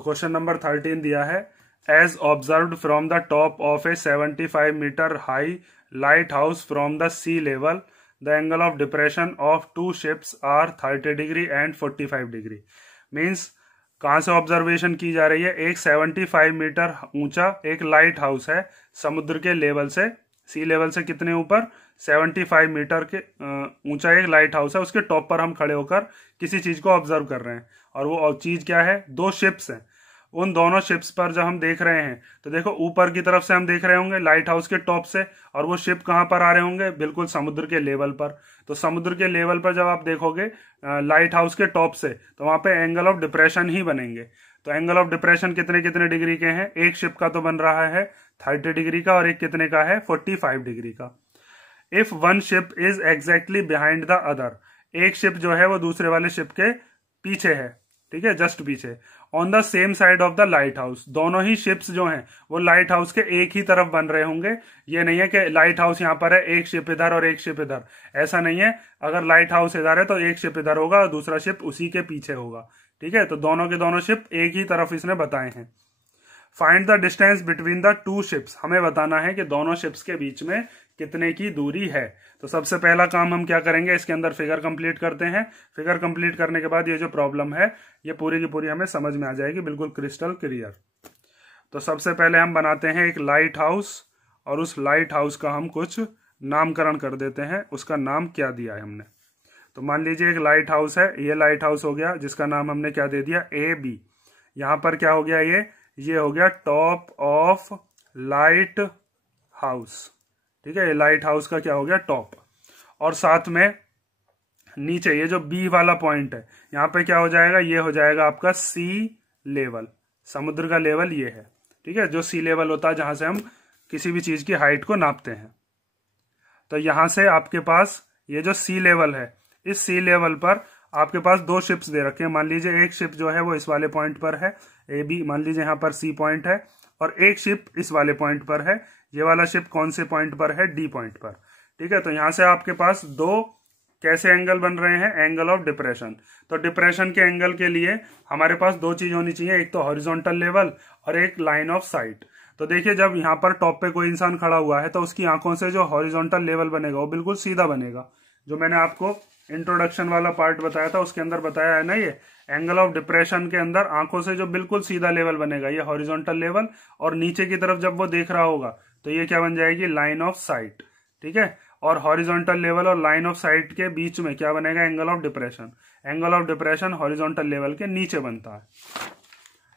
Question number 13 दिया है, as observed from the top of a 75 metre high lighthouse from the sea level the angle of depression of two ships are 30 degree and 45 degree. Means कहाँ से observation की जा रही है? एक 75 metre ऊंचा एक लाइट हाउस है, समुद्र के लेवल से, सी लेवल से कितने ऊपर? 75 मीटर के ऊंचा एक लाइट हाउस है, उसके टॉप पर हम खड़े होकर किसी चीज को ऑब्जर्व कर रहे हैं। और वो चीज क्या है? दो शिप्स हैं। उन दोनों शिप्स पर जब हम देख रहे हैं तो देखो ऊपर की तरफ से हम देख रहे होंगे लाइट हाउस के टॉप से, और वो शिप कहाँ पर आ रहे होंगे? बिल्कुल समुद्र के लेवल पर। तो समुद्र के लेवल पर जब आप देखोगे लाइट हाउस के टॉप से, तो वहां पे एंगल ऑफ डिप्रेशन ही बनेंगे। तो एंगल ऑफ डिप्रेशन कितने कितने डिग्री के हैं? एक शिप का तो बन रहा है 30 डिग्री का, और एक कितने का है? 45 डिग्री का। If one ship is exactly behind the other, एक शिप जो है वो दूसरे वाले शिप के पीछे है, ठीक है, जस्ट पीछे। On the same side of the light house, दोनों ही शिप्स जो हैं वो लाइट हाउस के एक ही तरफ बन रहे होंगे। ये नहीं है कि लाइट हाउस यहाँ पर है, एक शिप इधर और एक शिप इधर, ऐसा नहीं है। अगर लाइट हाउस इधर है तो एक शिप इधर होगा और दूसरा शिप उसी के पीछे होगा, ठीक है। तो दोनों के दोनों शिप एक ही तरफ इसने बताए हैं। Find the distance between the two ships, हमें बताना है कि दोनों शिप्स के बीच में कितने की दूरी है। तो सबसे पहला काम हम क्या करेंगे? इसके अंदर फिगर कंप्लीट करते हैं। फिगर कंप्लीट करने के बाद ये जो प्रॉब्लम है ये पूरी की पूरी हमें समझ में आ जाएगी, बिल्कुल क्रिस्टल क्लियर। तो सबसे पहले हम बनाते हैं एक लाइट हाउस, और उस लाइट हाउस का हम कुछ नामकरण कर देते हैं। उसका नाम क्या दिया है हमने? तो मान लीजिए एक लाइट हाउस है, ये लाइट हाउस हो गया, जिसका नाम हमने क्या दे दिया? A B. यहां पर क्या हो गया? ये हो गया टॉप ऑफ लाइट हाउस, ठीक है। ये लाइट हाउस का क्या हो गया? टॉप। और साथ में नीचे ये जो बी वाला पॉइंट है, यहाँ पे क्या हो जाएगा? ये हो जाएगा आपका सी लेवल, समुद्र का लेवल ये है, ठीक है। जो सी लेवल होता है जहां से हम किसी भी चीज की हाइट को नापते हैं। तो यहां से आपके पास ये जो सी लेवल है, इस सी लेवल पर आपके पास दो शिप्स दे रखे हैं। मान लीजिए एक शिप जो है वो इस वाले पॉइंट पर है, ए बी, मान लीजिए यहाँ पर सी पॉइंट है, और एक शिप इस वाले पॉइंट पर है। ये वाला शिप कौन से पॉइंट पर है? डी पॉइंट पर, ठीक है। तो यहां से आपके पास दो कैसे एंगल बन रहे हैं? Angle of depression. तो डिप्रेशन के एंगल के लिए हमारे पास दो चीज होनी चाहिए, एक तो हॉरिजॉन्टल लेवल और एक लाइन ऑफ साइट। तो देखिए जब यहाँ पर टॉप पे कोई इंसान खड़ा हुआ है तो उसकी आंखों से जो हॉरिजॉन्टल लेवल बनेगा वो बिल्कुल सीधा बनेगा। जो मैंने आपको इंट्रोडक्शन वाला पार्ट बताया था उसके अंदर बताया है ना, ये एंगल ऑफ डिप्रेशन के अंदर आंखों से जो बिल्कुल सीधा लेवल बनेगा ये हॉरिजॉन्टल लेवल, और नीचे की तरफ जब वो देख रहा होगा तो ये क्या बन जाएगी? लाइन ऑफ साइट, ठीक है। और हॉरिजॉन्टल लेवल और लाइन ऑफ साइट के बीच में क्या बनेगा? Angle of depression. Angle of depression horizontal level के नीचे बनता है।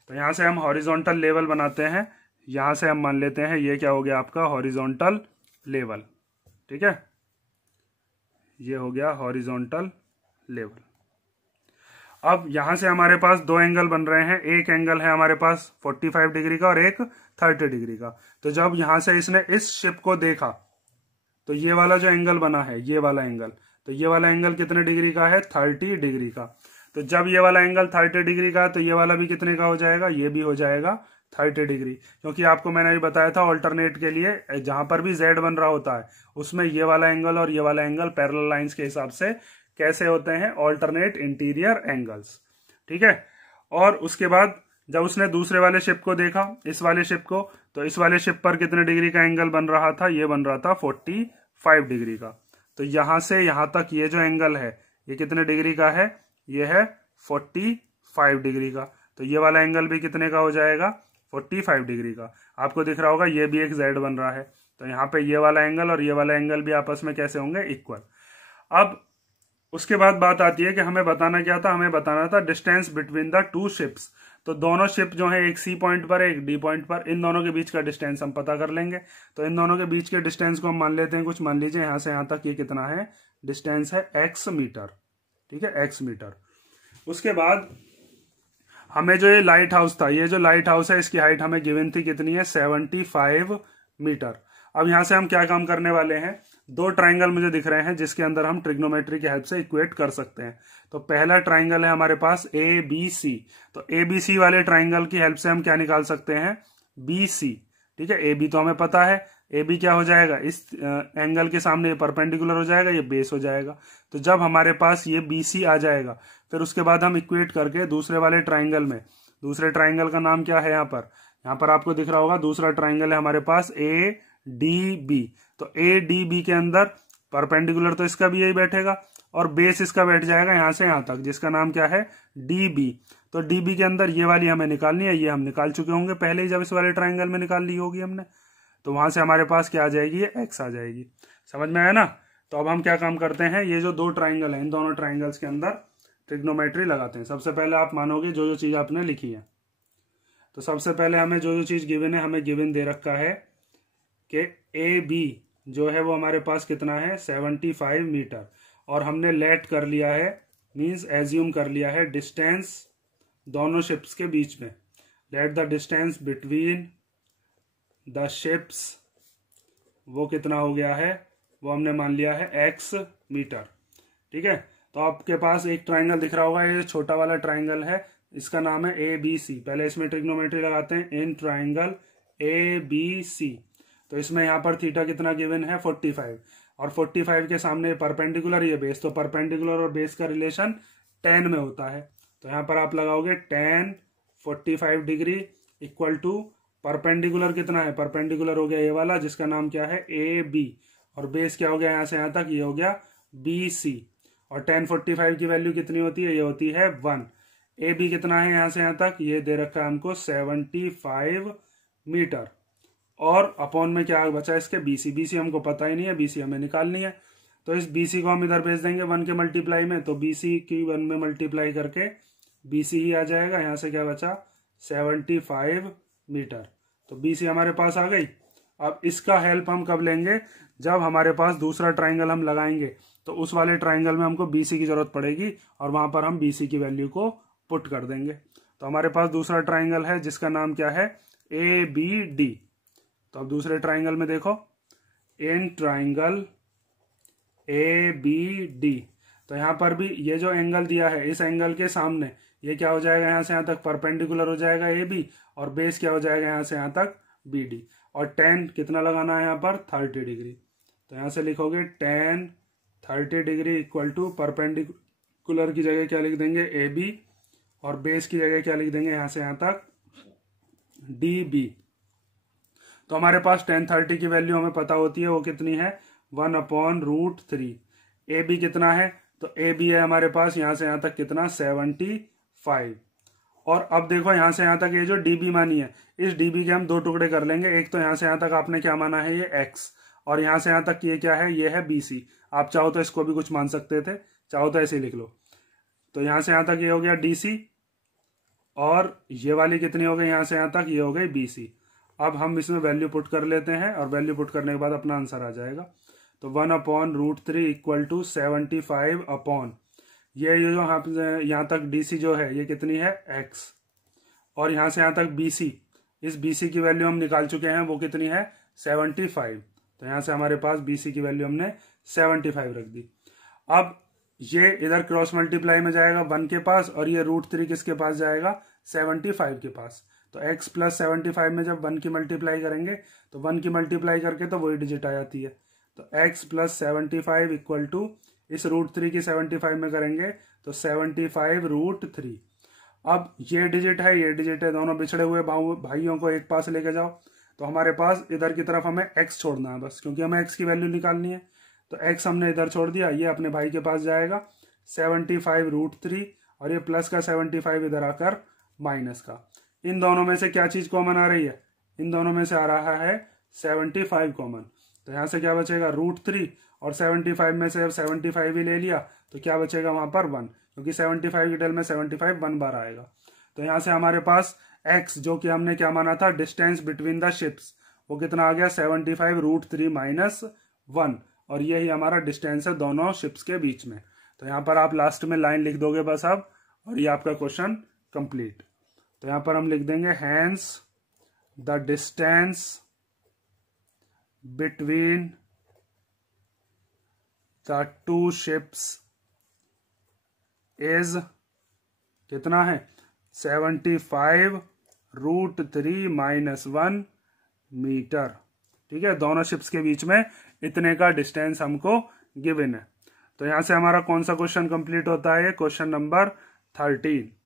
तो यहां से हम हॉरिजॉन्टल लेवल बनाते हैं। यहां से हम मान लेते हैं ये क्या हो गया आपका? हॉरिजॉन्टल लेवल, ठीक है। ये हो गया हॉरिजॉन्टल लेवल। अब यहां से हमारे पास दो एंगल बन रहे हैं। एक एंगल है हमारे पास 45 डिग्री का और एक 30 डिग्री का। तो जब यहां से इसने इस शिप को देखा तो ये वाला जो एंगल बना है, ये वाला एंगल, तो ये वाला एंगल कितने डिग्री का है? 30 डिग्री का। तो जब ये वाला एंगल 30 डिग्री का, तो ये वाला भी कितने का हो जाएगा? ये भी हो जाएगा 30 डिग्री। क्योंकि आपको मैंने भी बताया था ऑल्टरनेट के लिए जहां पर भी जेड बन रहा होता है उसमें ये वाला एंगल और ये वाला एंगल पैरेलल लाइंस के हिसाब से कैसे होते हैं? ऑल्टरनेट इंटीरियर एंगल्स, ठीक है। और उसके बाद जब उसने दूसरे वाले शिप को देखा, इस वाले शिप को, तो इस वाले शिप पर कितने डिग्री का एंगल बन रहा था? ये बन रहा था 45 डिग्री का। तो यहां से यहां तक ये जो एंगल है ये कितने डिग्री का है? ये है 45 डिग्री का। तो ये वाला एंगल भी कितने का हो जाएगा? 45 डिग्री का। आपको दिख रहा होगा ये भी एक जेड बन रहा है। तो यहाँ पे ये वाला एंगल और ये वाला एंगल भी आपस में कैसे होंगे? इक्वल। अब उसके बाद बात आती है कि हमें बताना क्या था? हमें बताना था distance between the two ships. तो दोनों शिप जो है, एक सी पॉइंट पर है एक डी पॉइंट पर, इन दोनों के बीच का डिस्टेंस हम पता कर लेंगे। तो इन दोनों के बीच के डिस्टेंस को हम मान लेते हैं कुछ। मान लीजिए यहां से यहां तक ये कितना है? डिस्टेंस है x मीटर, ठीक है, x मीटर। उसके बाद हमें जो ये लाइट हाउस था, ये जो लाइट हाउस है इसकी हाइट हमें गिवन थी कितनी है? 75 मीटर। अब यहां से हम क्या काम करने वाले हैं? दो ट्राइंगल मुझे दिख रहे हैं जिसके अंदर हम ट्रिग्नोमेट्री की हेल्प से इक्वेट कर सकते हैं। तो पहला ट्राइंगल है हमारे पास ए बी सी। तो ए बी सी वाले ट्राइंगल की हेल्प से हम क्या निकाल सकते हैं? बी सी, ठीक है। ए बी तो हमें पता है, ए बी क्या हो जाएगा? इस एंगल के सामने ये परपेंडिकुलर हो जाएगा, ये बेस हो जाएगा। तो जब हमारे पास ये बी सी आ जाएगा, फिर उसके बाद हम इक्वेट करके दूसरे वाले ट्राइंगल में दूसरे ट्राइंगल का नाम क्या है यहाँ पर आपको दिख रहा होगा दूसरा ट्राइंगल है हमारे पास ए डी बी। तो ए डी बी के अंदर परपेंडिकुलर तो इसका भी यही बैठेगा और बेस इसका बैठ जाएगा यहाँ से यहाँ तक, जिसका नाम क्या है डी बी। तो डी बी के अंदर ये वाली हमें निकालनी है, ये हम निकाल चुके होंगे पहले ही जब इस वाले ट्राइंगल में निकाल ली होगी हमने। तो वहां से हमारे पास क्या आ जाएगी, ये एक्स आ जाएगी। समझ में आया ना। तो अब हम क्या काम करते हैं, ये जो दो ट्राइंगल है इन दोनों ट्राइंगल्स के अंदर ट्रिग्नोमेट्री लगाते हैं। सबसे पहले आप मानोगे जो जो चीज आपने लिखी है। तो सबसे पहले हमें जो जो चीज गिवन है, हमें गिवन दे रखा है कि ए बी जो है वो हमारे पास कितना है 75 मीटर, और हमने लेट कर लिया है, मींस एज्यूम कर लिया है डिस्टेंस दोनों शिप्स के बीच में। Let the distance between the ships वो कितना हो गया है, वो हमने मान लिया है x मीटर। ठीक है। तो आपके पास एक ट्राइंगल दिख रहा होगा, ये छोटा वाला ट्राइंगल है, इसका नाम है ए बी सी। पहले इसमें ट्रिग्नोमेट्री लगाते हैं इन ट्राइंगल ए बी सी। तो इसमें यहाँ पर थीटा कितना गिवन है 45, और 45 के सामने परपेंडिकुलर ये बेस, तो परपेंडिकुलर और बेस का रिलेशन tan में होता है। तो यहाँ पर आप लगाओगे tan 45 degree equal to perpendicular कितना है, परपेंडिकुलर हो गया ये वाला जिसका नाम क्या है ए बी, और बेस क्या हो गया यहाँ से यहाँ तक, ये हो गया बी सी। और tan 45 की वैल्यू कितनी होती है, ये होती है 1। ए बी कितना है यहाँ से यहाँ तक, ये दे रखा है हमको 75 मीटर, और अपॉन में क्या बचा इसके बीसी। बीसी हमको पता ही नहीं है, बीसी हमें निकालनी है। तो इस बीसी को हम इधर भेज देंगे 1 के मल्टीप्लाई में, तो बीसी की 1 में मल्टीप्लाई करके बीसी ही आ जाएगा। यहाँ से क्या बचा 75 मीटर। तो बीसी हमारे पास आ गई। अब इसका हेल्प हम कब लेंगे, जब हमारे पास दूसरा ट्राइंगल हम लगाएंगे, तो उस वाले ट्राइंगल में हमको बीसी की जरूरत पड़ेगी, और वहां पर हम बीसी की वैल्यू को पुट कर देंगे। तो हमारे पास दूसरा ट्राइंगल है जिसका नाम क्या है ए बी डी। तो अब दूसरे ट्राइंगल में देखो, in triangle A B D, तो यहाँ पर भी ये जो एंगल दिया है, इस एंगल के सामने ये क्या हो जाएगा, यहाँ से यहाँ तक परपेंडिकुलर हो जाएगा ए बी, और बेस क्या हो जाएगा यहाँ से यहाँ तक बी डी। और tan कितना लगाना है यहाँ पर 30 डिग्री। तो यहाँ से लिखोगे tan 30 degree equal to perpendicular की जगह क्या लिख देंगे ए बी, और बेस की जगह क्या लिख देंगे यहाँ से यहाँ तक डी बी। तो हमारे पास tan 30 की वैल्यू हमें पता होती है, वो कितनी है 1/√3। ए बी कितना है, तो ए बी है हमारे पास यहाँ से यहाँ तक कितना 75। और अब देखो यहाँ से यहाँ तक ये जो डीबी मानी है, इस डीबी के हम दो टुकड़े कर लेंगे। एक तो यहाँ से यहाँ तक आपने क्या माना है, ये एक्स, और यहाँ से यहाँ तक ये क्या है, ये है बीसी। आप चाहो तो इसको भी कुछ मान सकते थे, चाहो तो ऐसे ही लिख लो। तो यहाँ से यहाँ तक ये हो गया डीसी, और ये वाली कितनी हो गई यहाँ से यहाँ तक, ये हो गई बीसी। अब हम इसमें वैल्यू पुट कर लेते हैं, और वैल्यू पुट करने के बाद अपना आंसर आ जाएगा। तो 1/√3 इक्वल टू 75 अपॉन ये जो यहाँ तक डीसी जो है ये कितनी है x, और यहाँ से यहाँ तक बीसी, इस बीसी की वैल्यू हम निकाल चुके हैं, वो कितनी है 75। तो यहाँ से हमारे पास बीसी की वैल्यू हमने 75 रख दी। अब ये इधर क्रॉस मल्टीप्लाई में जाएगा 1 के पास, और ये √3 किसके पास जाएगा 75 के पास। तो x प्लस 75 में जब 1 की मल्टीप्लाई करेंगे, तो 1 की मल्टीप्लाई करके तो वही डिजिट आ जाती है। तो x प्लस 75 इक्वल टू इस √3 की 75 में करेंगे तो 75√3। अब ये डिजिट है, ये डिजिट है, दोनों बिछड़े हुए भाइयों को एक पास लेके जाओ। तो हमारे पास इधर की तरफ हमें x छोड़ना है बस, क्योंकि हमें x की वैल्यू निकालनी है। तो x हमने इधर छोड़ दिया, ये अपने भाई के पास जाएगा 75√3, और ये प्लस का 75 इधर आकर माइनस का। इन दोनों में से क्या चीज कॉमन आ रही है, इन दोनों में से आ रहा है 75 कॉमन। तो यहाँ से क्या बचेगा √3, और 75 में से अब 75 ही ले लिया, तो क्या बचेगा वहां पर 1, क्योंकि 75 की टेल में 75 1 बार आएगा। तो यहाँ से हमारे पास x जो कि हमने क्या माना था डिस्टेंस बिटवीन द शिप्स, वो कितना आ गया 75√3 माइनस 1, और यही हमारा डिस्टेंस है दोनों शिप्स के बीच में। तो यहाँ पर आप लास्ट में लाइन लिख दोगे बस अब, और ये आपका क्वेश्चन कंप्लीट। तो यहाँ पर हम लिख देंगे hence the distance between the two ships is कितना है 75√3 माइनस 1 मीटर। ठीक है, दोनों शिप्स के बीच में इतने का डिस्टेंस हमको गिवन है। तो यहां से हमारा कौन सा क्वेश्चन कंप्लीट होता है, क्वेश्चन नंबर 13।